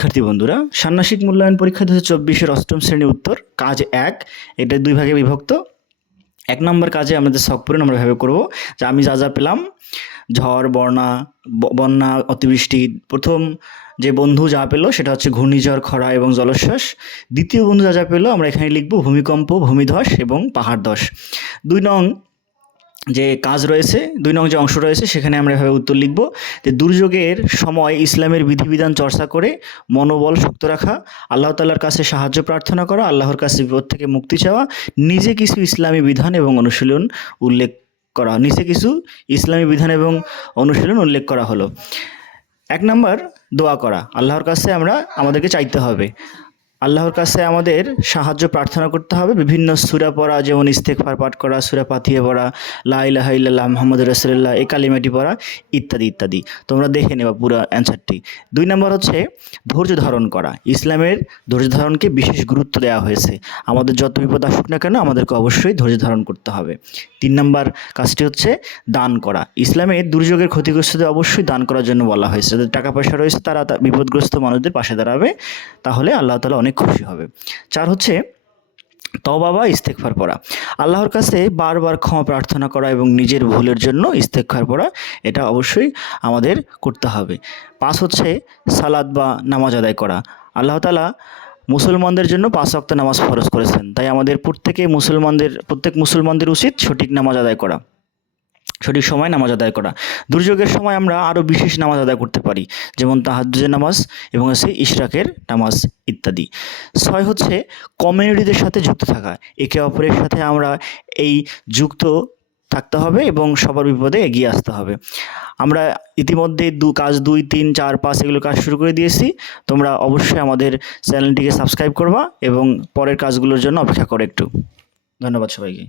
শিক্ষার্থী বন্ধুরা, ষান্মাসিক মূল্যায়ন পরীক্ষা দু হাজার অষ্টম শ্রেণির উত্তর, কাজ এক, এটা দুই ভাগে বিভক্ত। এক নম্বর কাজে আমাদের শখ পূরণ আমরা ভাবে করব, যে আমি যা যা পেলাম, ঝড় বন্যা ব- বন্যা, অতিবৃষ্টি, প্রথম যে বন্ধু যা পেল সেটা হচ্ছে ঘূর্ণিঝড়, খরা এবং জলোচ্ছ্বাস। দ্বিতীয় বন্ধু যা যা পেল আমরা এখানে লিখব ভূমিকম্প, ভূমিধস এবং পাহাড় ধস। দুই নং যে কাজ রয়েছে, দুই নং যে অংশ রয়েছে, সেখানে আমরা এভাবে উত্তর লিখব যে দুর্যোগের সময় ইসলামের বিধিবিধান চর্চা করে মনোবল শক্ত রাখা, আল্লাহ তাল্লার কাছে সাহায্য প্রার্থনা করা, আল্লাহর কাছে বিপদ থেকে মুক্তি চাওয়া, নিজে কিছু ইসলামী বিধান এবং অনুশীলন উল্লেখ করা নিচে কিছু ইসলামী বিধান এবং অনুশীলন উল্লেখ করা হলো। এক নম্বর, দোয়া করা, আল্লাহর কাছে আমরা, আমাদেরকে চাইতে হবে। আল্লাহর কাছে আমাদের সাহায্য প্রার্থনা করতে হবে। বিভিন্ন সুরা পড়া, যেমন ইস্তেকফার পাঠ করা, সুরা পাথিয়ে পড়া, লা ইলাহা ইল্লাল্লাহ মোহাম্মদ রসুল্লাহ এই কালিমাটি পড়া, ইত্যাদি ইত্যাদি। তোমরা দেখে নেবা পুরো অ্যান্সারটি। দুই নম্বর হচ্ছে ধৈর্য ধারণ করা। ইসলামের ধৈর্য ধারণকে বিশেষ গুরুত্ব দেওয়া হয়েছে। আমাদের যত বিপদ আসুক না কেন, আমাদেরকে অবশ্যই ধৈর্য ধারণ করতে হবে। তিন নম্বর কাজটি হচ্ছে দান করা। ইসলামের দুর্যোগের ক্ষতিগ্রস্তদের অবশ্যই দান করার জন্য বলা হয়েছে। যাদের টাকা পয়সা রয়েছে, তারা বিপদগ্রস্ত মানুষদের পাশে দাঁড়াবে। তাহলে আল্লাহ তালা অনেক খুশি হবে। চার হচ্ছে তবা বা ইস্তেকফার পড়া। আল্লাহর কাছে বারবার ক্ষমা প্রার্থনা করা এবং নিজের ভুলের জন্য ইস্তেকফার পড়া, এটা অবশ্যই আমাদের করতে হবে। পাঁচ হচ্ছে সালাদ বা নামাজ আদায় করা। আল্লাহ তালা মুসলমানদের জন্য পাঁচ ওয়াক্ত নামাজ ফরজ করেছেন। তাই আমাদের প্রত্যেকে মুসলমানদের, প্রত্যেক মুসলমানদের উচিত সঠিক নামাজ আদায় করা। সঠিক সময় নামাজ আদায় করা। দুর্যোগের সময় আমরা আরও বিশেষ নামাজ আদায় করতে পারি, যেমন তাহাজ্জুদের নামাজ এবং হচ্ছে ইশরাকের নামাজ ইত্যাদি। ছয় হচ্ছে কমিউনিটিদের সাথে যুক্ত থাকা, একে অপরের সাথে আমরা এই যুক্ত থাকতে হবে এবং সবার বিপদে এগিয়ে আসতে হবে। আমরা ইতিমধ্যে দু কাজ দুই, তিন, চার, পাঁচ এগুলো কাজ শুরু করে দিয়েছি। তোমরা অবশ্যই আমাদের চ্যানেলটিকে সাবস্ক্রাইব করবা এবং পরের কাজগুলোর জন্য অপেক্ষা করো একটু। ধন্যবাদ সবাইকে।